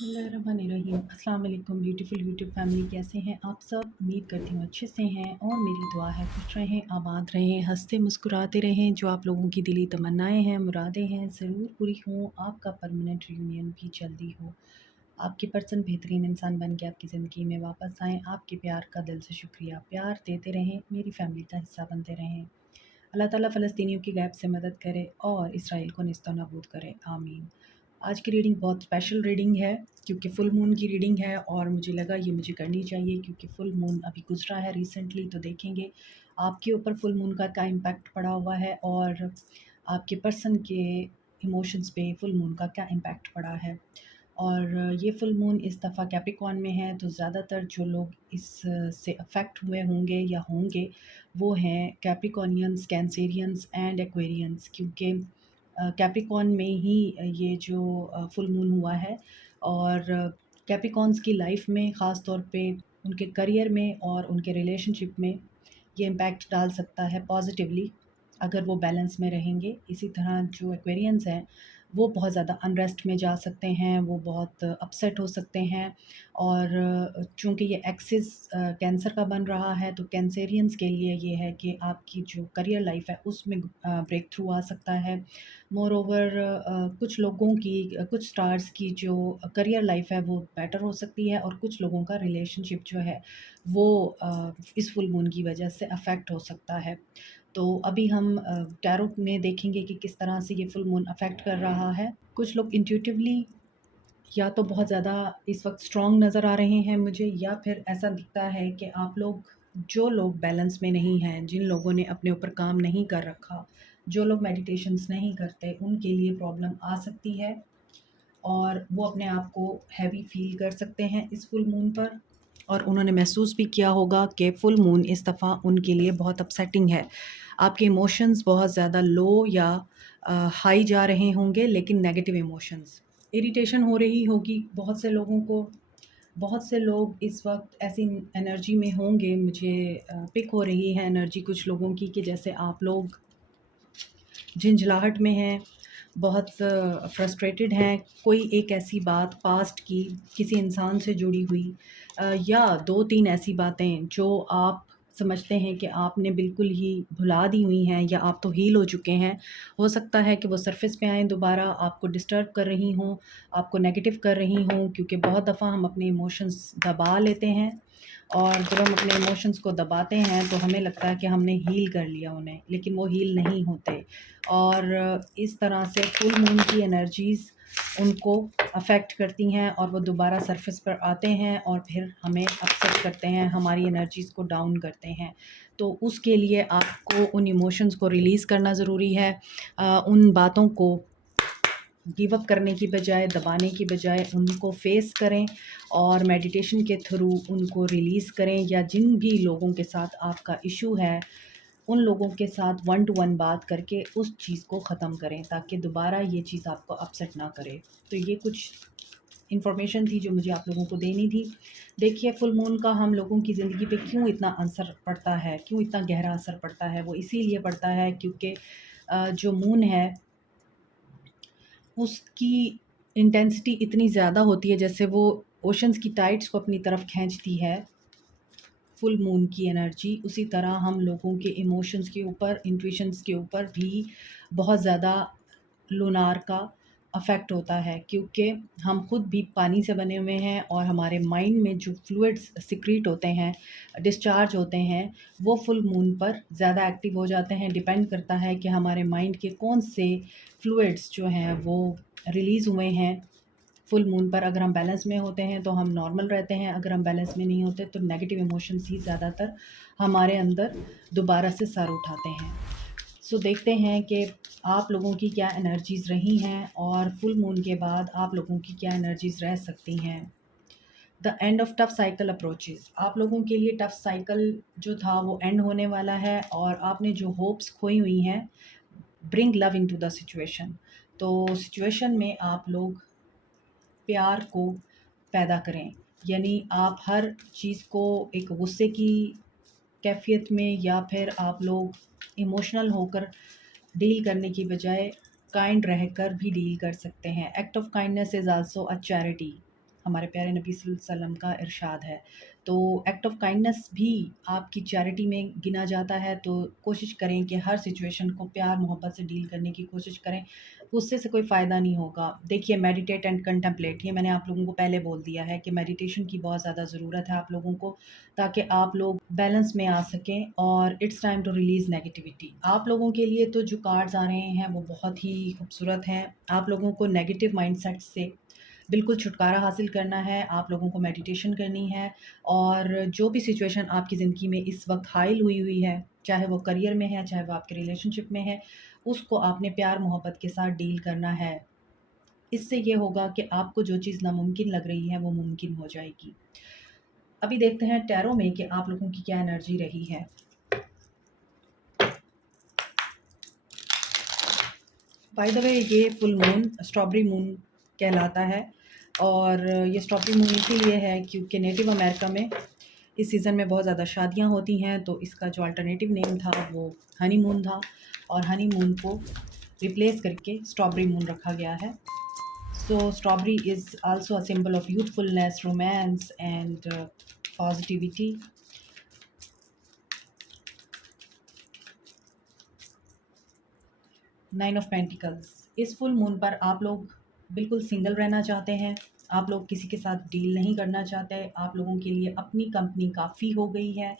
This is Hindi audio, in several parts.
बिस्मिल्लाहिर्रहमानिर्रहीम। अस्सलाम वालेकुम ब्यूटीफुल यूट्यूब फैमिली, कैसे हैं आप सब? उम्मीद करती हूँ अच्छे से हैं और मेरी दुआ है खुश रहें, आबाद रहें, हंसते मुस्कुराते रहें। जो आप लोगों की दिली तमन्नाएं हैं, मुरादें हैं, ज़रूर पूरी हों। आपका परमानेंट रियूनियन भी जल्दी हो। आपकी पर्सन बेहतरीन इंसान बन के आपकी ज़िंदगी में वापस आएँ। आपके प्यार का दिल से शुक्रिया। प्यार देते रहें, मेरी फैमिली का हिस्सा बनते रहें। अल्लाह ताला फ़लस्तीनियों की गैब से मदद करे और इसराइल को निस्ता नाबूद करे, आमीन। आज की रीडिंग बहुत स्पेशल रीडिंग है क्योंकि फुल मून की रीडिंग है और मुझे लगा ये मुझे करनी चाहिए क्योंकि फुल मून अभी गुजरा है रिसेंटली। तो देखेंगे आपके ऊपर फुल मून का क्या इम्पैक्ट पड़ा हुआ है और आपके पर्सन के इमोशंस पे फुल मून का क्या इम्पैक्ट पड़ा है। और ये फुल मून इस दफ़ा कैप्रिकॉर्न में है, तो ज़्यादातर जो लोग इस से अफेक्ट हुए होंगे या होंगे वो हैं कैप्रिकॉर्नियंस, कैंसेरियंस एंड एक्वेरियंस, क्योंकि कैप्रिकॉर्न में ही ये जो फुल मून हुआ है। और कैप्रिकॉर्न्स की लाइफ में ख़ास तौर पे उनके करियर में और उनके रिलेशनशिप में ये इम्पैक्ट डाल सकता है पॉजिटिवली, अगर वो बैलेंस में रहेंगे। इसी तरह जो एक्वेरियंस हैं वो बहुत ज़्यादा अनरेस्ट में जा सकते हैं, वो बहुत अपसेट हो सकते हैं। और चूँकि ये एक्सिस कैंसर का बन रहा है, तो कैंसेरियंस के लिए ये है कि आपकी जो करियर लाइफ है उसमें ब्रेक थ्रू आ सकता है। मोर ओवर कुछ लोगों की कुछ स्टार्स की जो करियर लाइफ है वो बेटर हो सकती है और कुछ लोगों का रिलेशनशिप जो है वो इस फुल मून की वजह से अफेक्ट हो सकता है। तो अभी हम टैरो में देखेंगे कि किस तरह से ये फुल मून अफेक्ट कर रहा है। कुछ लोग इंट्यूटिवली या तो बहुत ज़्यादा इस वक्त स्ट्रॉन्ग नज़र आ रहे हैं मुझे, या फिर ऐसा दिखता है कि आप लोग, जो लोग बैलेंस में नहीं हैं, जिन लोगों ने अपने ऊपर काम नहीं कर रखा, जो लोग मेडिटेशंस नहीं करते, उनके लिए प्रॉब्लम आ सकती है और वो अपने आप को हैवी फील कर सकते हैं इस फुल मून पर। और उन्होंने महसूस भी किया होगा कि फुल मून इस दफ़ा उनके लिए बहुत अपसेटिंग है। आपके इमोशंस बहुत ज़्यादा लो या हाई जा रहे होंगे, लेकिन नेगेटिव इमोशंस, इरिटेशन हो रही होगी बहुत से लोगों को। बहुत से लोग इस वक्त ऐसी एनर्जी में होंगे, मुझे पिक हो रही है एनर्जी कुछ लोगों की, कि जैसे आप लोग झंझलाहट में हैं, बहुत फ्रस्ट्रेटेड हैं। कोई एक ऐसी बात पास्ट की किसी इंसान से जुड़ी हुई, या 2-3 ऐसी बातें जो आप समझते हैं कि आपने बिल्कुल ही भुला दी हुई हैं या आप तो हील हो चुके हैं। हो सकता है कि वो सरफेस पे आएँ दोबारा, आपको डिस्टर्ब कर रही हों, आपको नेगेटिव कर रही हों, क्योंकि बहुत दफ़ा हम अपने इमोशंस दबा लेते हैं और जब हम अपने इमोशंस को दबाते हैं तो हमें लगता है कि हमने हील कर लिया उन्हें, लेकिन वो हील नहीं होते। और इस तरह से फुल मून की एनर्जीज़ उनको अफ़ेक्ट करती हैं और वो दोबारा सरफेस पर आते हैं और फिर हमें अपसेट करते हैं, हमारी एनर्जीज़ को डाउन करते हैं। तो उसके लिए आपको उन इमोशंस को रिलीज़ करना ज़रूरी है। उन बातों को गिव अप करने की बजाय, दबाने की बजाय उनको फेस करें और मेडिटेशन के थ्रू उनको रिलीज़ करें, या जिन भी लोगों के साथ आपका इशू है उन लोगों के साथ 1 टू 1 बात करके उस चीज़ को ख़त्म करें, ताकि दोबारा ये चीज़ आपको अपसेट ना करे। तो ये कुछ इन्फॉर्मेशन थी जो मुझे आप लोगों को देनी थी। देखिए, फुल मून का हम लोगों की ज़िंदगी पे क्यों इतना असर पड़ता है, क्यों इतना गहरा असर पड़ता है? वो इसीलिए पड़ता है क्योंकि जो मून है उसकी इंटेंसिटी इतनी ज़्यादा होती है, जैसे वो ओशंस की टाइड्स को अपनी तरफ खींचती है फुल मून की एनर्जी, उसी तरह हम लोगों के इमोशंस के ऊपर, इंट्यूशंस के ऊपर भी बहुत ज़्यादा लूनार का अफ़ेक्ट होता है, क्योंकि हम खुद भी पानी से बने हुए हैं और हमारे माइंड में जो फ्लूइड्स सिक्रीट होते हैं, डिस्चार्ज होते हैं, वो फुल मून पर ज़्यादा एक्टिव हो जाते हैं। डिपेंड करता है कि हमारे माइंड के कौन से फ्लूइड्स जो हैं वो रिलीज़ हुए हैं फुल मून पर। अगर हम बैलेंस में होते हैं तो हम नॉर्मल रहते हैं, अगर हम बैलेंस में नहीं होते तो नेगेटिव इमोशंस ही ज़्यादातर हमारे अंदर दोबारा से सर उठाते हैं। सो देखते हैं कि आप लोगों की क्या एनर्जीज़ रही हैं और फुल मून के बाद आप लोगों की क्या एनर्जीज़ रह सकती हैं। The end of tough cycle approaches, आप लोगों के लिए टफ साइकिल जो था वो एंड होने वाला है और आपने जो होप्स खोई हुई हैं, bring love into the situation. तो सिचुएशन में आप लोग प्यार को पैदा करें, यानी आप हर चीज़ को एक गुस्से की कैफ़ियत में या फिर आप लोग इमोशनल होकर डील करने की बजाय काइंड रहकर भी डील कर सकते हैं। Act of kindness is also a charity. हमारे प्यारे नबी सल्लल्लाहु अलैहि वसल्लम का इरशाद है। तो एक्ट ऑफ काइंडनेस भी आपकी चैरिटी में गिना जाता है। तो कोशिश करें कि हर सिचुएशन को प्यार मोहब्बत से डील करने की कोशिश करें, उससे से कोई फ़ायदा नहीं होगा। देखिए, मेडिटेट एंड कंटेम्पलेट, ये मैंने आप लोगों को पहले बोल दिया है कि मेडिटेशन की बहुत ज़्यादा ज़रूरत है आप लोगों को, ताकि आप लोग बैलेंस में आ सकें। और it's time to release negativity. आप लोगों के लिए तो जो कार्ड्स आ रहे हैं वो बहुत ही खूबसूरत हैं। आप लोगों को नेगेटिव माइंडसेट से बिल्कुल छुटकारा हासिल करना है, आप लोगों को मेडिटेशन करनी है। और जो भी सिचुएशन आपकी ज़िंदगी में इस वक्त हाइल हुई है, चाहे वो करियर में है, चाहे वो आपके रिलेशनशिप में है, उसको आपने प्यार मोहब्बत के साथ डील करना है। इससे ये होगा कि आपको जो चीज़ नामुमकिन लग रही है वो मुमकिन हो जाएगी। अभी देखते हैं टैरो में कि आप लोगों की क्या एनर्जी रही है। बाय द वे, ये फुल मून स्ट्रॉबेरी मून कहलाता है। और ये स्ट्रॉबेरी मून इसीलिए है क्योंकि नेटिव अमेरिका में इस सीज़न में बहुत ज़्यादा शादियां होती हैं, तो इसका जो अल्टरनेटिव नेम था वो हनी मून था। और हनी मून को रिप्लेस करके स्ट्रॉबेरी मून रखा गया है। So strawberry is also a symbol of youthfulness, romance and positivity. Nine of pentacles, इस फुल मून पर आप लोग बिल्कुल सिंगल रहना चाहते हैं, आप लोग किसी के साथ डील नहीं करना चाहते, आप लोगों के लिए अपनी कंपनी काफ़ी हो गई है।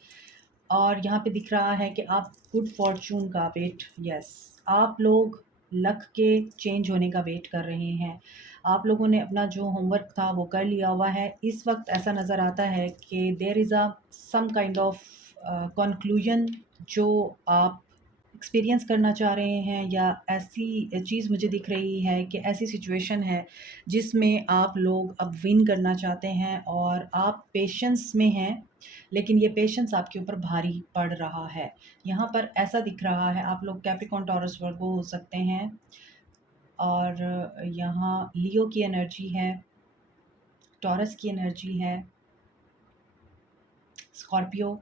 और यहाँ पे दिख रहा है कि आप गुड फॉर्चून का वेट, यस, आप लोग लक के चेंज होने का वेट कर रहे हैं। आप लोगों ने अपना जो होमवर्क था वो कर लिया हुआ है। इस वक्त ऐसा नज़र आता है कि there is a some kind of conclusion जो आप एक्सपीरियंस करना चाह रहे हैं, या ऐसी चीज़ मुझे दिख रही है कि ऐसी सिचुएशन है जिसमें आप लोग अब विन करना चाहते हैं और आप पेशेंस में हैं, लेकिन ये पेशेंस आपके ऊपर भारी पड़ रहा है। यहाँ पर ऐसा दिख रहा है, आप लोग कैप्रिकॉर्न, टॉरस, वर्गो हो सकते हैं। और यहाँ लियो की एनर्जी है, टॉरस की एनर्जी है, Scorpio,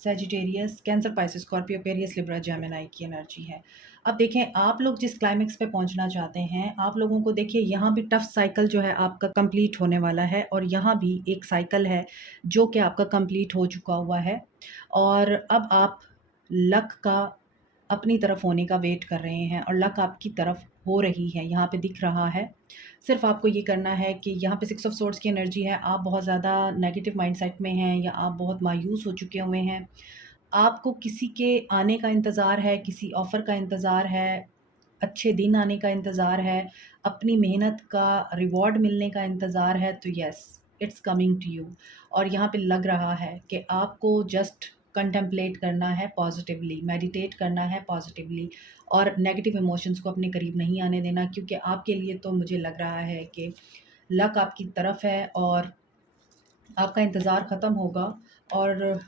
Sagittarius, cancer, Pisces, Scorpio, Aquarius, Libra, Gemini की एनर्जी है। अब देखें, आप लोग जिस क्लाइमेक्स पे पहुंचना चाहते हैं, आप लोगों को देखिए यहाँ भी टफ साइकिल जो है आपका कंप्लीट होने वाला है, और यहाँ भी एक साइकिल है जो कि आपका कंप्लीट हो चुका हुआ है। और अब आप लक का अपनी तरफ होने का वेट कर रहे हैं, और लक आपकी तरफ हो रही है, यहाँ पे दिख रहा है। सिर्फ आपको ये करना है कि यहाँ पे सिक्स ऑफ सोर्ड्स की एनर्जी है, आप बहुत ज़्यादा नेगेटिव माइंडसेट में हैं, या आप बहुत मायूस हो चुके हुए हैं। आपको किसी के आने का इंतज़ार है, किसी ऑफ़र का इंतज़ार है, अच्छे दिन आने का इंतज़ार है, अपनी मेहनत का रिवॉर्ड मिलने का इंतज़ार है, तो yes, it's coming to you. और यहाँ पे लग रहा है कि आपको जस्ट कंटेम्पलेट करना है पॉजिटिवली, मेडिटेट करना है पॉजिटिवली, और नेगेटिव इमोशंस को अपने करीब नहीं आने देना, क्योंकि आपके लिए तो मुझे लग रहा है कि लक आपकी तरफ है और आपका इंतज़ार ख़त्म होगा। और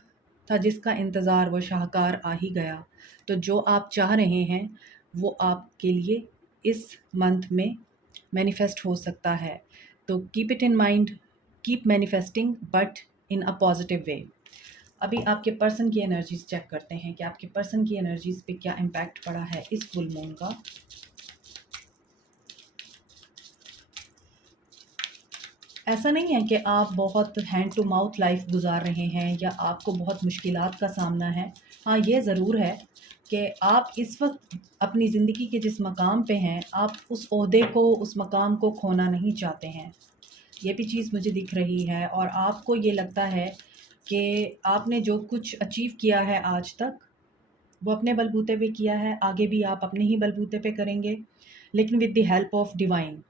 था जिसका इंतज़ार वो शाहकार आ ही गया। तो जो आप चाह रहे हैं वो आपके लिए इस मंथ में मैनिफेस्ट हो सकता है। तो keep it in mind, keep manifesting, but in a positive way. अभी आपके पर्सन की एनर्जीज चेक करते हैं कि आपके पर्सन की एनर्जीज पे क्या इम्पैक्ट पड़ा है इस फुल मून का। ऐसा नहीं है कि आप बहुत हैंड टू माउथ लाइफ गुजार रहे हैं या आपको बहुत मुश्किलात का सामना है। हाँ, ये ज़रूर है कि आप इस वक्त अपनी ज़िंदगी के जिस मकाम पे हैं, आप उस ओहदे को, उस मकाम को खोना नहीं चाहते हैं। ये भी चीज़ मुझे दिख रही है, और आपको ये लगता है कि आपने जो कुछ अचीव किया है आज तक, वो अपने बलबूते पे किया है, आगे भी आप अपने ही बलबूते पे करेंगे, लेकिन with the help of divine.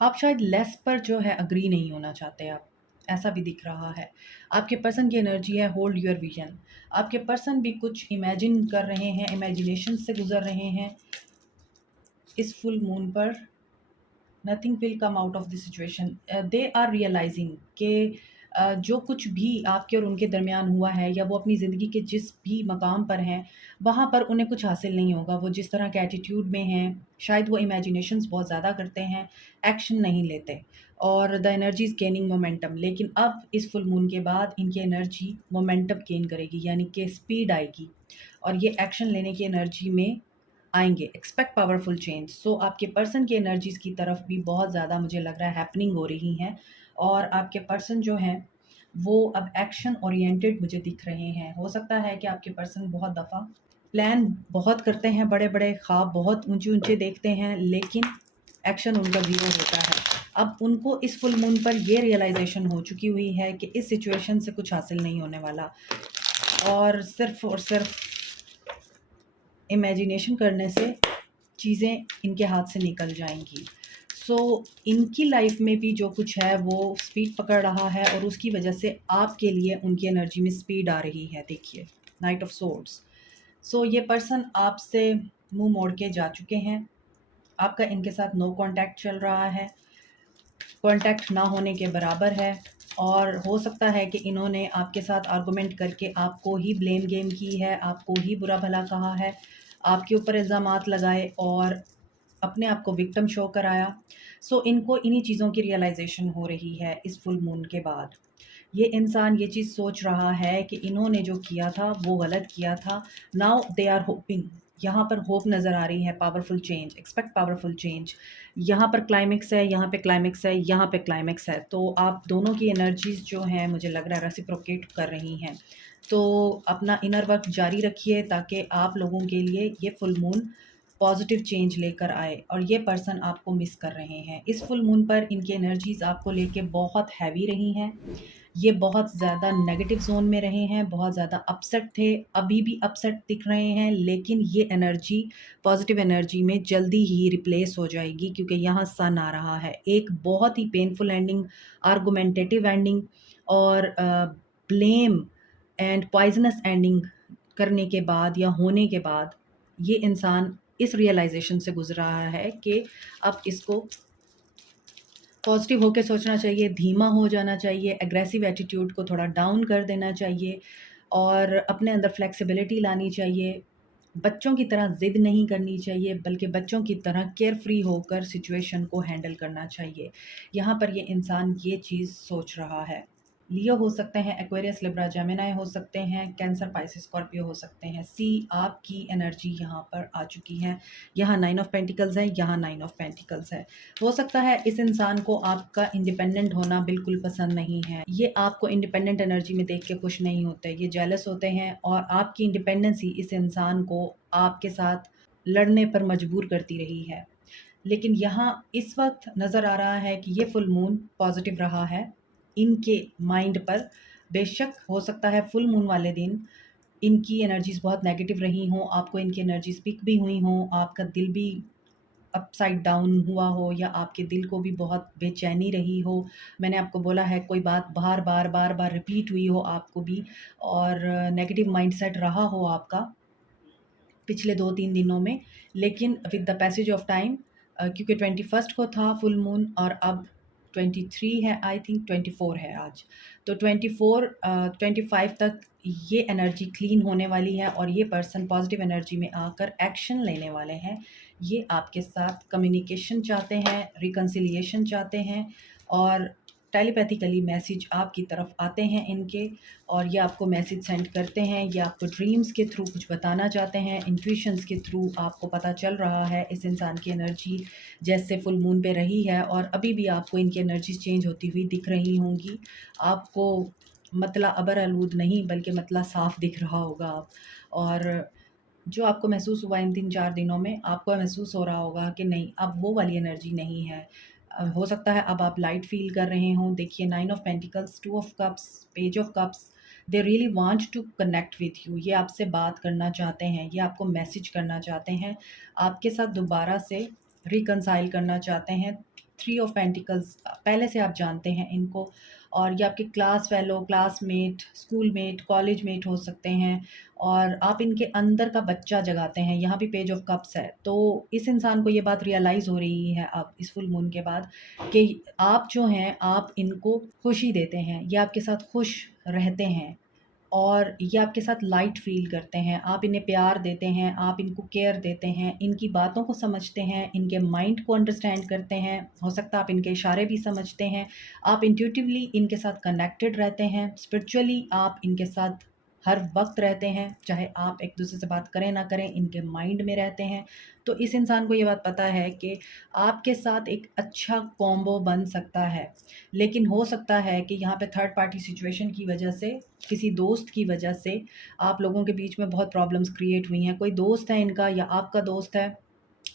आप शायद लेस पर जो है अग्री नहीं होना चाहते आप, ऐसा भी दिख रहा है। आपके पर्सन की एनर्जी है होल्ड योर विजन। आपके पर्सन भी कुछ इमेजिन कर रहे हैं, इमेजिनेशन से गुजर रहे हैं इस फुल मून पर। Nothing will come out of the situation, they are realizing कि जो कुछ भी आपके और उनके दरमियान हुआ है, या वो अपनी ज़िंदगी के जिस भी मकाम पर हैं, वहाँ पर उन्हें कुछ हासिल नहीं होगा। वो जिस तरह के एटीट्यूड में हैं, शायद वो इमेजिनेशंस बहुत ज़्यादा करते हैं, एक्शन नहीं लेते, और the energy is gaining momentum. लेकिन अब इस फुल मून के बाद इनकी एनर्जी मोमेंटम गेन करेगी, यानी कि स्पीड आएगी, और ये एक्शन लेने की एनर्जी में आएंगे। Expect powerful change. सो आपके पर्सन की एनर्जीज़ की तरफ भी बहुत ज़्यादा मुझे लग रहा है हैपनिंग हो रही हैं, और आपके पर्सन जो हैं वो अब एक्शन ओरिएंटेड मुझे दिख रहे हैं। हो सकता है कि आपके पर्सन बहुत दफ़ा प्लान बहुत करते हैं, बड़े बड़े ख्वाब बहुत ऊंचे ऊंचे देखते हैं, लेकिन एक्शन उनका ज़ीरो होता है। अब उनको इस फुल मून पर ये रियलाइजेशन हो चुकी हुई है कि इस सिचुएशन से कुछ हासिल नहीं होने वाला, और सिर्फ इमेजिनेशन करने से चीज़ें इनके हाथ से निकल जाएंगी। सो इनकी लाइफ में भी जो कुछ है वो स्पीड पकड़ रहा है, और उसकी वजह से आपके लिए उनकी एनर्जी में स्पीड आ रही है। देखिए, नाइट ऑफ सोर्ड्स। सो ये पर्सन आपसे मुंह मोड़ के जा चुके हैं। आपका इनके साथ नो कांटेक्ट चल रहा है, कांटेक्ट ना होने के बराबर है, और हो सकता है कि इन्होंने आपके साथ आर्गुमेंट करके आपको ही ब्लेम गेम की है, आपको ही बुरा भला कहा है, आपके ऊपर इल्ज़ामात लगाए और अपने आप को विक्टिम शो कराया। सो इनको इन्हीं चीज़ों की रियलाइजेशन हो रही है इस फुल मून के बाद। ये इंसान ये चीज़ सोच रहा है कि इन्होंने जो किया था वो गलत किया था। नाउ दे आर होपिंग, यहाँ पर होप नज़र आ रही है। Powerful change, expect powerful change. यहाँ पर क्लाइमेक्स है, यहाँ पे क्लाइमेक्स है, यहाँ पे क्लाइमेक्स है। तो आप दोनों की एनर्जीज़ जो हैं मुझे लग रहा है रेसिप्रोकेट कर रही हैं। तो अपना इनर वर्क जारी रखिए ताकि आप लोगों के लिए ये फुल मून पॉजिटिव चेंज लेकर आए, और ये पर्सन आपको मिस कर रहे हैं। इस फुल मून पर इनकी एनर्जीज़ आपको लेके बहुत हैवी रही हैं। ये बहुत ज़्यादा नेगेटिव ज़ोन में रहे हैं, बहुत ज़्यादा अपसेट थे, अभी भी अपसेट दिख रहे हैं, लेकिन ये एनर्जी पॉजिटिव एनर्जी में जल्दी ही रिप्लेस हो जाएगी, क्योंकि यहाँ सन आ रहा है। एक बहुत ही पेनफुल एंडिंग, आर्गुमेंटेटिव एंडिंग और ब्लेम एंड पॉइजनस एंडिंग करने के बाद या होने के बाद ये इंसान इस रियलाइजेशन से गुजर रहा है कि अब इसको पॉजिटिव होकर सोचना चाहिए, धीमा हो जाना चाहिए, एग्रेसिव एटीट्यूड को थोड़ा डाउन कर देना चाहिए, और अपने अंदर फ्लेक्सिबिलिटी लानी चाहिए। बच्चों की तरह ज़िद नहीं करनी चाहिए, बल्कि बच्चों की तरह केयर फ्री होकर सिचुएशन को हैंडल करना चाहिए। यहाँ पर ये इंसान ये चीज़ सोच रहा है। लियो हो सकते हैं, एक्वेरियस, लिब्रा, जेमिनी हो सकते हैं, कैंसर, पाइसिस, स्कॉर्पियो हो सकते हैं। सी आपकी एनर्जी यहाँ पर आ चुकी है। यहाँ 9 ऑफ पेंटिकल्स है, यहाँ 9 ऑफ पेंटिकल्स है। हो सकता है इस इंसान को आपका इंडिपेंडेंट होना बिल्कुल पसंद नहीं है। ये आपको इंडिपेंडेंट एनर्जी में देख के खुश नहीं होते, ये जेलस होते हैं, और आपकी इंडिपेंडेंसी इस इंसान को आपके साथ लड़ने पर मजबूर करती रही है। लेकिन यहाँ इस वक्त नज़र आ रहा है कि ये फुल मून पॉजिटिव रहा है इनके माइंड पर। बेशक हो सकता है फुल मून वाले दिन इनकी एनर्जीज़ बहुत नेगेटिव रही हों, आपको इनकी एनर्जीज़ पिक भी हुई हों, आपका दिल भी अपसाइड डाउन हुआ हो, या आपके दिल को भी बहुत बेचैनी रही हो। मैंने आपको बोला है कोई बात बार बार रिपीट हुई हो आपको भी, और नेगेटिव माइंडसेट रहा हो आपका पिछले 2-3 दिनों में। लेकिन with the passage of time, क्योंकि 21st को था फुल मून और अब 23 है, आई थिंक 24 है आज। तो 24 25 तक ये एनर्जी क्लीन होने वाली है, और ये पर्सन पॉजिटिव एनर्जी में आकर एक्शन लेने वाले हैं। ये आपके साथ कम्युनिकेशन चाहते हैं, रिकन्सिलिएशन चाहते हैं, और टेलीपैथिकली मैसेज आपकी तरफ आते हैं इनके, और ये आपको मैसेज सेंड करते हैं। ये आपको ड्रीम्स के थ्रू कुछ बताना चाहते हैं, इंट्यूशंस के थ्रू आपको पता चल रहा है इस इंसान की एनर्जी जैसे फुल मून पे रही है, और अभी भी आपको इनकी एनर्जीज चेंज होती हुई दिख रही होंगी। आपको मतला अबर आलूद नहीं, बल्कि मतला साफ दिख रहा होगा आप। और जो आपको महसूस हुआ इन 3-4 दिनों में, आपको महसूस हो रहा होगा कि नहीं, अब वो वाली एनर्जी नहीं है। हो सकता है अब आप लाइट फ़ील कर रहे हों। देखिए, 9 of pentacles, 2 of cups, page of cups, they really want to connect with you. ये आपसे बात करना चाहते हैं, ये आपको मैसेज करना चाहते हैं, आपके साथ दोबारा से रिकंसाइल करना चाहते हैं। 3 ऑफ पेंटिकल्स, पहले से आप जानते हैं इनको, और ये आपके क्लास फेलो, क्लासमेट, स्कूलमेट, कॉलेजमेट हो सकते हैं, और आप इनके अंदर का बच्चा जगाते हैं। यहाँ भी पेज ऑफ कप्स है। तो इस इंसान को ये बात रियलाइज़ हो रही है अब इस फुल मून के बाद कि आप जो हैं, आप इनको खुशी देते हैं, ये आपके साथ खुश रहते हैं, और ये आपके साथ लाइट फ़ील करते हैं। आप इन्हें प्यार देते हैं, आप इनको केयर देते हैं, इनकी बातों को समझते हैं, इनके माइंड को अंडरस्टैंड करते हैं। हो सकता है आप इनके इशारे भी समझते हैं। आप इंट्यूटिवली इनके साथ कनेक्टेड रहते हैं, स्पिरिचुअली आप इनके साथ हर वक्त रहते हैं, चाहे आप एक दूसरे से बात करें ना करें, इनके माइंड में रहते हैं। तो इस इंसान को ये बात पता है कि आपके साथ एक अच्छा कॉम्बो बन सकता है, लेकिन हो सकता है कि यहाँ पे थर्ड पार्टी सिचुएशन की वजह से, किसी दोस्त की वजह से आप लोगों के बीच में बहुत प्रॉब्लम्स क्रिएट हुई हैं। कोई दोस्त है इनका या आपका दोस्त है,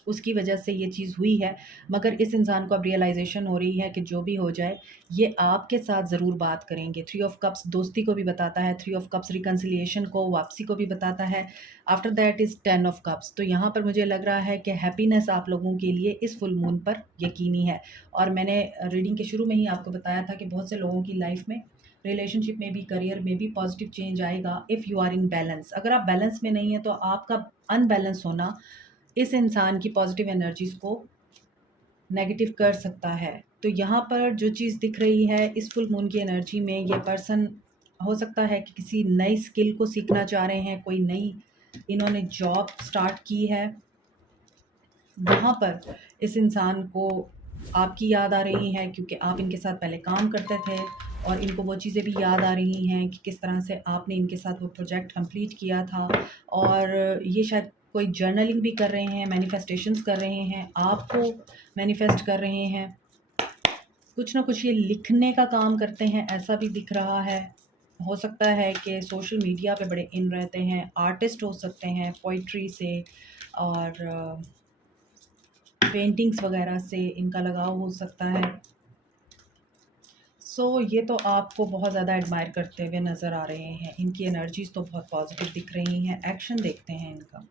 उसकी वजह से ये चीज़ हुई है। मगर इस इंसान को अब रियलाइज़ेशन हो रही है कि जो भी हो जाए, ये आपके साथ ज़रूर बात करेंगे। थ्री ऑफ कप्स दोस्ती को भी बताता है, थ्री ऑफ कप्स रिकन्सिलिएशन को, वापसी को भी बताता है। After that is 10 of cups. तो यहाँ पर मुझे लग रहा है कि हैप्पीनेस आप लोगों के लिए इस फुल मून पर यकीनी है। और मैंने रीडिंग के शुरू में ही आपको बताया था कि बहुत से लोगों की लाइफ में, रिलेशनशिप में भी, करियर में भी पॉजिटिव चेंज आएगा if you are in balance. अगर आप बैलेंस में नहीं है तो आपका अनबैलेंस होना इस इंसान की पॉजिटिव एनर्जीज़ को नेगेटिव कर सकता है। तो यहाँ पर जो चीज़ दिख रही है इस फुल मून की एनर्जी में, ये पर्सन हो सकता है कि किसी नई स्किल को सीखना चाह रहे हैं, कोई नई इन्होंने जॉब स्टार्ट की है। वहाँ पर इस इंसान को आपकी याद आ रही है क्योंकि आप इनके साथ पहले काम करते थे, और इनको वो चीज़ें भी याद आ रही हैं कि किस तरह से आपने इनके साथ वो प्रोजेक्ट कंप्लीट किया था। और ये शायद कोई जर्नलिंग भी कर रहे हैं, मैनिफेस्टेशंस कर रहे हैं, आपको मैनिफेस्ट कर रहे हैं, कुछ ना कुछ ये लिखने का काम करते हैं, ऐसा भी दिख रहा है। हो सकता है कि सोशल मीडिया पे बड़े इन रहते हैं, आर्टिस्ट हो सकते हैं, पोइट्री से और पेंटिंग्स वगैरह से इनका लगाव हो सकता है। ये तो आपको बहुत ज़्यादा एडमायर करते हुए नज़र आ रहे हैं। इनकी एनर्जीज़ तो बहुत पॉजिटिव दिख रही हैं। एक्शन देखते हैं इनका।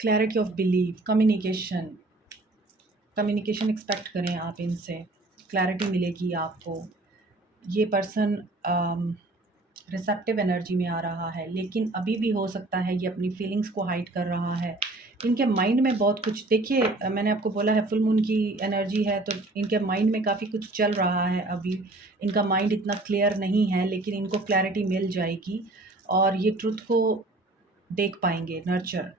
Clarity of belief, communication, communication expect करें आप इनसे, क्लैरिटी मिलेगी आपको। ये पर्सन रिसेप्टिव एनर्जी में आ रहा है, लेकिन अभी भी हो सकता है ये अपनी फीलिंग्स को हाइड कर रहा है। इनके माइंड में बहुत कुछ, देखिए मैंने आपको बोला है फुल मून की एनर्जी है, तो इनके माइंड में काफ़ी कुछ चल रहा है अभी। इनका माइंड इतना क्लियर नहीं है, लेकिन इनको क्लैरिटी मिल जाएगी और ये ट्रुथ को देख पाएंगे, नर्चर।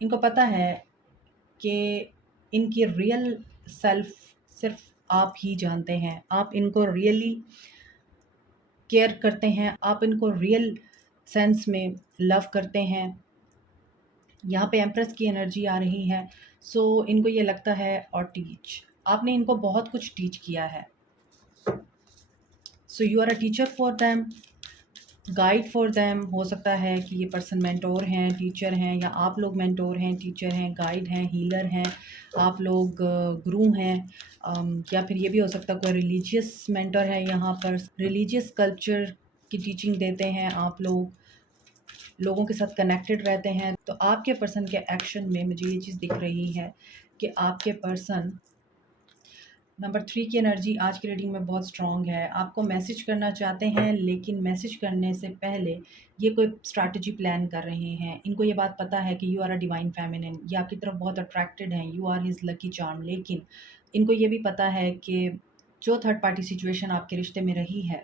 इनको पता है कि इनकी रियल सेल्फ सिर्फ आप ही जानते हैं। आप इनको रियली केयर करते हैं, आप इनको रियल सेंस में लव करते हैं। यहाँ पे एम्प्रेस की एनर्जी आ रही है। इनको ये लगता है, और टीच, आपने इनको बहुत कुछ टीच किया है। You are a teacher for them, guide for them. हो सकता है कि ये पर्सन मेंटोर हैं, टीचर हैं, या आप लोग मेंटोर हैं, टीचर हैं, गाइड हैं, हीलर हैं, आप लोग गुरु हैं, या फिर ये भी हो सकता है कोई रिलीजियस मेंटर है। यहाँ पर रिलीजियस कल्चर की टीचिंग देते हैं आप लोग, लोगों के साथ कनेक्टेड रहते हैं। तो आपके पर्सन के एक्शन में मुझे ये चीज़ दिख रही है कि आपके पर्सन नंबर 3 की एनर्जी आज की रीडिंग में बहुत स्ट्रॉन्ग है। आपको मैसेज करना चाहते हैं, लेकिन मैसेज करने से पहले ये कोई स्ट्रैटेजी प्लान कर रहे हैं। इनको ये बात पता है कि you are a divine feminine, ये आपकी तरफ बहुत अट्रैक्टेड हैं, you are his lucky charm. लेकिन इनको ये भी पता है कि जो थर्ड पार्टी सिचुएशन आपके रिश्ते में रही है,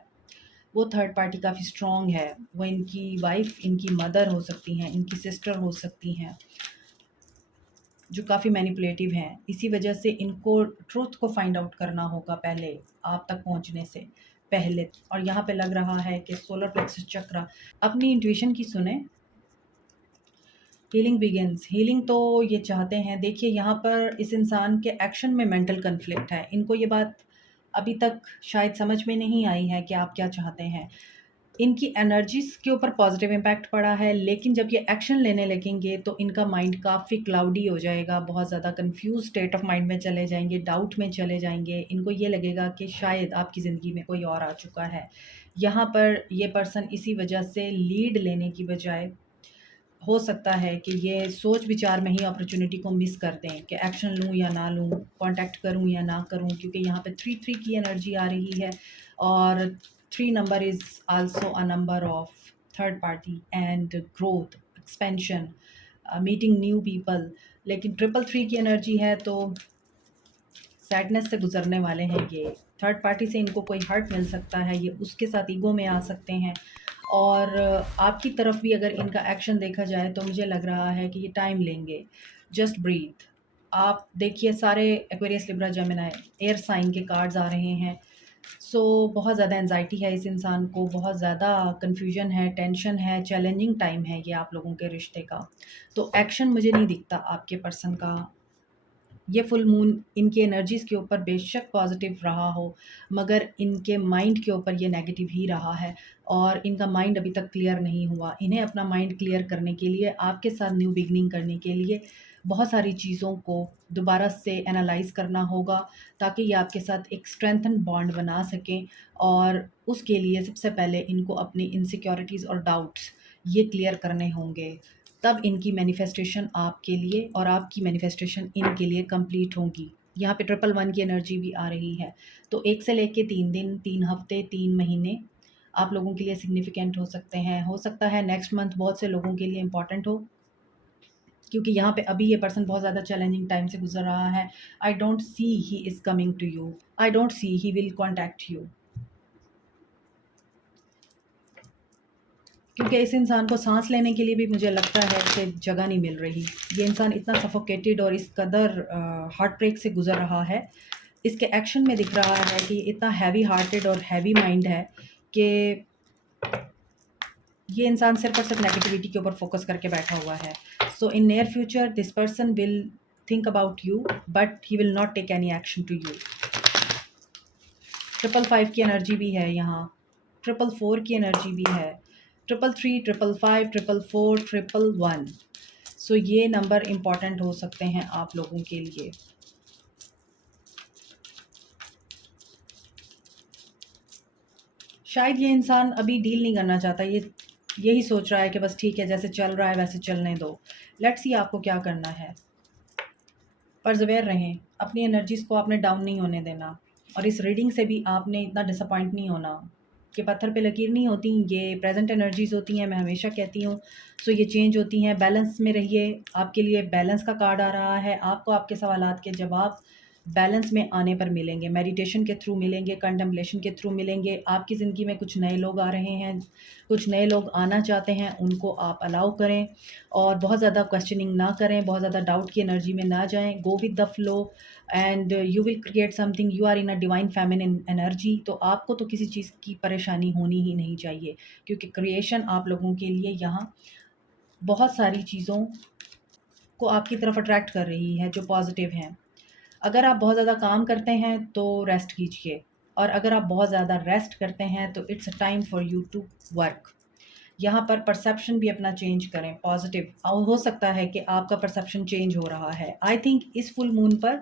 वो थर्ड पार्टी काफ़ी स्ट्रॉन्ग है। वो इनकी वाइफ़, इनकी मदर हो सकती हैं, इनकी सिस्टर हो सकती हैं, जो काफ़ी मैनिपुलेटिव हैं। इसी वजह से इनको ट्रुथ को फाइंड आउट करना होगा पहले, आप तक पहुंचने से पहले। और यहाँ पे लग रहा है कि सोलर प्लेक्सस चक्र, अपनी इंट्यूशन की सुने। हीलिंग बिगिंस, हीलिंग तो ये चाहते हैं। देखिए यहाँ पर इस इंसान के एक्शन में मेंटल कन्फ्लिक्ट है। इनको ये बात अभी तक शायद समझ में नहीं आई है कि आप क्या चाहते हैं। इनकी एनर्जीज़ के ऊपर पॉजिटिव इम्पैक्ट पड़ा है, लेकिन जब ये एक्शन लेने लगेंगे तो इनका माइंड काफ़ी क्लाउडी हो जाएगा, बहुत ज़्यादा कंफ्यूज स्टेट ऑफ माइंड में चले जाएंगे, डाउट में चले जाएंगे। इनको ये लगेगा कि शायद आपकी ज़िंदगी में कोई और आ चुका है। यहाँ पर ये पर्सन इसी वजह से लीड लेने की बजाय, हो सकता है कि ये सोच विचार में ही अपॉर्चुनिटी को मिस कर दें कि एक्शन लूँ या ना लूँ, कांटेक्ट करूँ या ना करूँ, क्योंकि यहाँ पे 3-3 की एनर्जी आ रही है। और 3 number is also a number of third party and growth, expansion, meeting new people. लेकिन 333 की एनर्जी है, तो सैडनेस से गुजरने वाले हैं ये। थर्ड पार्टी से इनको कोई हर्ट मिल सकता है, ये उसके साथ ईगो में आ सकते हैं। और आपकी तरफ भी अगर इनका एक्शन देखा जाए तो मुझे लग रहा है कि ये टाइम लेंगे। Just breathe. आप देखिए सारे Aquarius, Libra, Gemini, air sign के कार्ड्स आ रहे हैं। बहुत ज़्यादा एंजाइटी है इस इंसान को, बहुत ज़्यादा कन्फ्यूजन है, टेंशन है, चैलेंजिंग टाइम है ये आप लोगों के रिश्ते का। तो एक्शन मुझे नहीं दिखता आपके पर्सन का। ये फुल मून इनकी एनर्जीज़ के ऊपर बेशक पॉजिटिव रहा हो, मगर इनके माइंड के ऊपर ये नेगेटिव ही रहा है और इनका माइंड अभी तक क्लियर नहीं हुआ। इन्हें अपना माइंड क्लियर करने के लिए, आपके साथ न्यू बिगिनिंग करने के लिए बहुत सारी चीज़ों को दोबारा से एनालाइज़ करना होगा, ताकि ये आपके साथ एक स्ट्रेंथन बॉन्ड बना सकें। और उसके लिए सबसे पहले इनको अपनी इनसिक्योरिटीज़ और डाउट्स ये क्लियर करने होंगे। तब इनकी मैनिफेस्टेशन आपके लिए और आपकी मैनिफेस्टेशन इनके लिए कंप्लीट होगी। यहाँ पे ट्रिपल वन की एनर्जी भी आ रही है। तो 1 से लेके 3 दिन, 3 हफ्ते, 3 महीने आप लोगों के लिए सिग्निफिकेंट हो सकते हैं। हो सकता है नेक्स्ट मंथ बहुत से लोगों के लिए इम्पॉर्टेंट हो, क्योंकि यहाँ पे अभी ये पर्सन बहुत ज़्यादा चैलेंजिंग टाइम से गुज़र रहा है। I don't see he is coming to you, I don't see he will contact you, क्योंकि इस इंसान को सांस लेने के लिए भी मुझे लगता है कि जगह नहीं मिल रही। ये इंसान इतना सफोकेटेड और इस कदर हार्ट ब्रेक से गुज़र रहा है। इसके एक्शन में दिख रहा है कि इतना हैवी हार्टेड और हैवी माइंड है कि ये इंसान सिर्फ और सिर्फ नेगेटिविटी के ऊपर फोकस करके बैठा हुआ है। So in near future this person will think about you, but he will not take any action to you. 555 की एनर्जी भी है यहाँ, 444 की एनर्जी भी है, 333, 555, 444, 111। सो ये नंबर इम्पॉर्टेंट हो सकते हैं आप लोगों के लिए। शायद ये इंसान अभी डील नहीं करना चाहता, ये यही सोच रहा है कि बस ठीक है, जैसे चल रहा है वैसे चलने दो। लेट्स सी आपको क्या करना है। परसेवेयर रहें, अपनी एनर्जीज़ को आपने डाउन नहीं होने देना, और इस रीडिंग से भी आपने इतना डिसअपॉइंट नहीं होना कि पत्थर पे लकीर नहीं होती, ये प्रेजेंट एनर्जीज़ होती हैं, मैं हमेशा कहती हूँ। सो ये चेंज होती हैं। बैलेंस में रहिए, आपके लिए बैलेंस का कार्ड आ रहा है। आपको आपके सवालात के जवाब बैलेंस में आने पर मिलेंगे, मेडिटेशन के थ्रू मिलेंगे, कंटेम्पलेशन के थ्रू मिलेंगे। आपकी ज़िंदगी में कुछ नए लोग आ रहे हैं, कुछ नए लोग आना चाहते हैं, उनको आप अलाउ करें और बहुत ज़्यादा क्वेश्चनिंग ना करें, बहुत ज़्यादा डाउट की एनर्जी में ना जाएं। Go with the flow and you will create something. You are in a divine feminine energy, तो आपको तो किसी चीज़ की परेशानी होनी ही नहीं चाहिए, क्योंकि क्रिएशन आप लोगों के लिए यहाँ बहुत सारी चीज़ों को आपकी तरफ अट्रैक्ट कर रही है जो पॉजिटिव हैं। अगर आप बहुत ज़्यादा काम करते हैं तो रेस्ट कीजिए, और अगर आप बहुत ज़्यादा रेस्ट करते हैं तो it's a time for you to work. यहाँ पर परसेप्शन भी अपना चेंज करें, पॉजिटिव। हो सकता है कि आपका परसेप्शन चेंज हो रहा है। आई थिंक इस फुल मून पर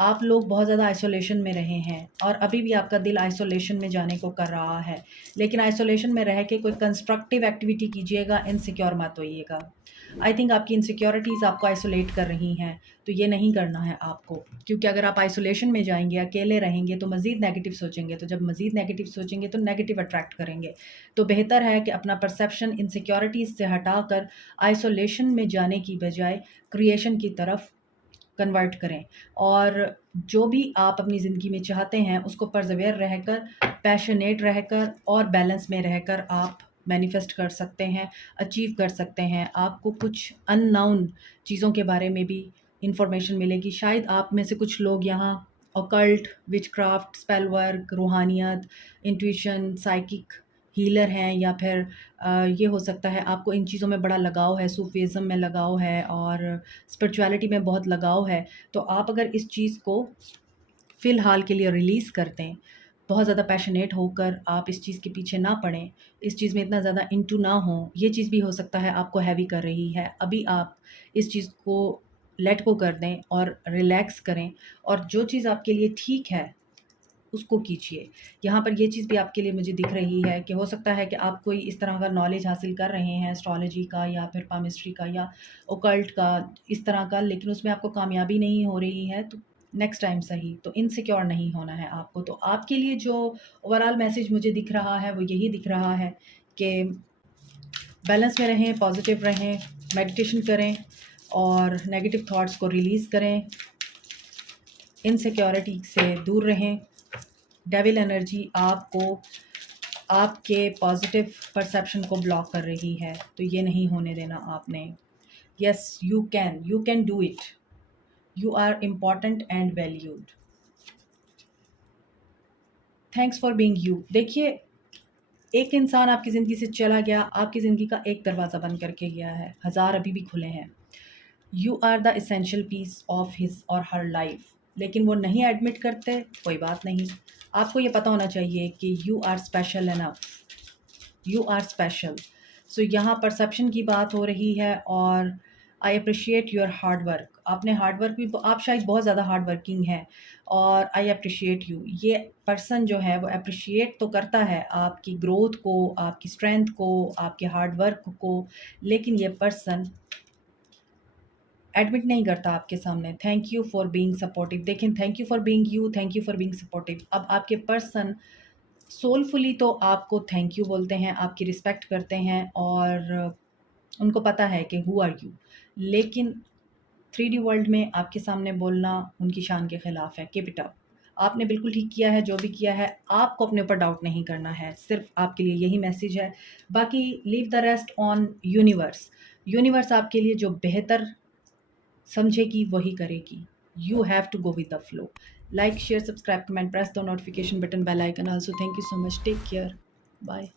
आप लोग बहुत ज़्यादा आइसोलेशन में रहे हैं, और अभी भी आपका दिल आइसोलेशन में जाने को कर रहा है। लेकिन आइसोलेशन में रह के कोई कंस्ट्रक्टिव एक्टिविटी कीजिएगा, इनसिक्योर मत होइएगा। आई थिंक आपकी इनसिक्योरिटीज़ आपको आइसोलेट कर रही हैं, तो ये नहीं करना है आपको, क्योंकि अगर आप आइसोलेशन में जाएंगे, अकेले रहेंगे, तो मज़ीद नेगेटिव सोचेंगे। तो जब मज़ीद नेगेटिव सोचेंगे तो नेगेटिव अट्रैक्ट करेंगे। तो बेहतर है कि अपना परसेप्शन इनसिक्योरिटीज़ से हटाकर आइसोलेशन में जाने की बजाय क्रिएशन की तरफ कन्वर्ट करें। और जो भी आप अपनी ज़िंदगी में चाहते हैं उसको परसेवेयर रहकर, पैशनेट रहकर और बैलेंस में रहकर आप मैनिफेस्ट कर सकते हैं, अचीव कर सकते हैं। आपको कुछ अननोन चीज़ों के बारे में भी इंफॉर्मेशन मिलेगी। शायद आप में से कुछ लोग यहाँ ऑकल्ट, विचक्राफ्ट, स्पेल वर्क, रूहानियत, इंट्यूशन, साइकिक हीलर हैं, या फिर ये हो सकता है आपको इन चीज़ों में बड़ा लगाव है, सूफीज़्म में लगाव है और स्पिरिचुअलिटी में बहुत लगाव है। तो आप अगर इस चीज़ को फ़िलहाल के लिए रिलीज़ कर दें, बहुत ज़्यादा पैशनेट होकर आप इस चीज़ के पीछे ना पड़ें, इस चीज़ में इतना ज़्यादा इंटू ना हों, ये चीज़ भी हो सकता है आपको हैवी कर रही है। अभी आप इस चीज़ को लेट गो कर दें और रिलैक्स करें, और जो चीज़ आपके लिए ठीक है उसको कीजिए। यहाँ पर ये चीज़ भी आपके लिए मुझे दिख रही है कि हो सकता है कि आप कोई इस तरह का नॉलेज हासिल कर रहे हैं एस्ट्रोलॉजी का या फिर पामिस्ट्री का या ओकल्ट का, इस तरह का, लेकिन उसमें आपको कामयाबी नहीं हो रही है। तो नेक्स्ट टाइम सही। तो इनसिक्योर नहीं होना है आपको। तो आपके लिए जो ओवरऑल मैसेज मुझे दिख रहा है वो यही दिख रहा है कि बैलेंस में रहें, पॉजिटिव रहें, मेडिटेशन करें और नेगेटिव थॉट्स को रिलीज़ करें, इनसिक्योरिटी से दूर रहें। डेविल एनर्जी आपको आपके पॉजिटिव परसेप्शन को ब्लॉक कर रही है, तो ये नहीं होने देना आपने। Yes, you can do it. You are important and valued. Thanks for being you. देखिए, एक इंसान आपकी ज़िंदगी से चला गया, आपकी ज़िंदगी का एक दरवाज़ा बंद करके गया है, हज़ार अभी भी खुले हैं। You are the essential piece of his और हर लाइफ। लेकिन वो नहीं एडमिट करते, कोई बात नहीं। आपको ये पता होना चाहिए कि you are special enough, you are special. So यहाँ परसेप्शन की बात हो रही है और I appreciate your hard work. आपने हार्ड वर्क भी, आप शायद बहुत ज़्यादा हार्ड वर्किंग हैं और आई अप्रिशिएट यू। ये पर्सन जो है वो अप्रिशिएट तो करता है आपकी ग्रोथ को, आपकी स्ट्रेंथ को, आपके हार्ड वर्क को, लेकिन ये पर्सन एडमिट नहीं करता आपके सामने। Thank you for being supportive. देखें, thank you for being you, thank you for being supportive. अब आपके पर्सन सोलफुली तो आपको थैंक यू बोलते हैं, आपकी रिस्पेक्ट करते हैं और उनको पता है कि हु आर यू। लेकिन 3D वर्ल्ड में आपके सामने बोलना उनकी शान के ख़िलाफ़ है। Keep it up. आपने बिल्कुल ठीक किया है, जो भी किया है। आपको अपने ऊपर डाउट नहीं करना है, सिर्फ़ आपके लिए यही मैसेज है। बाकी leave the rest on universe. Universe आपके लिए जो बेहतर समझेगी वही करेगी। You have to go with the flow. Like, share, subscribe, comment, press the notification button, bell icon also. Thank you so much. Take care. Bye.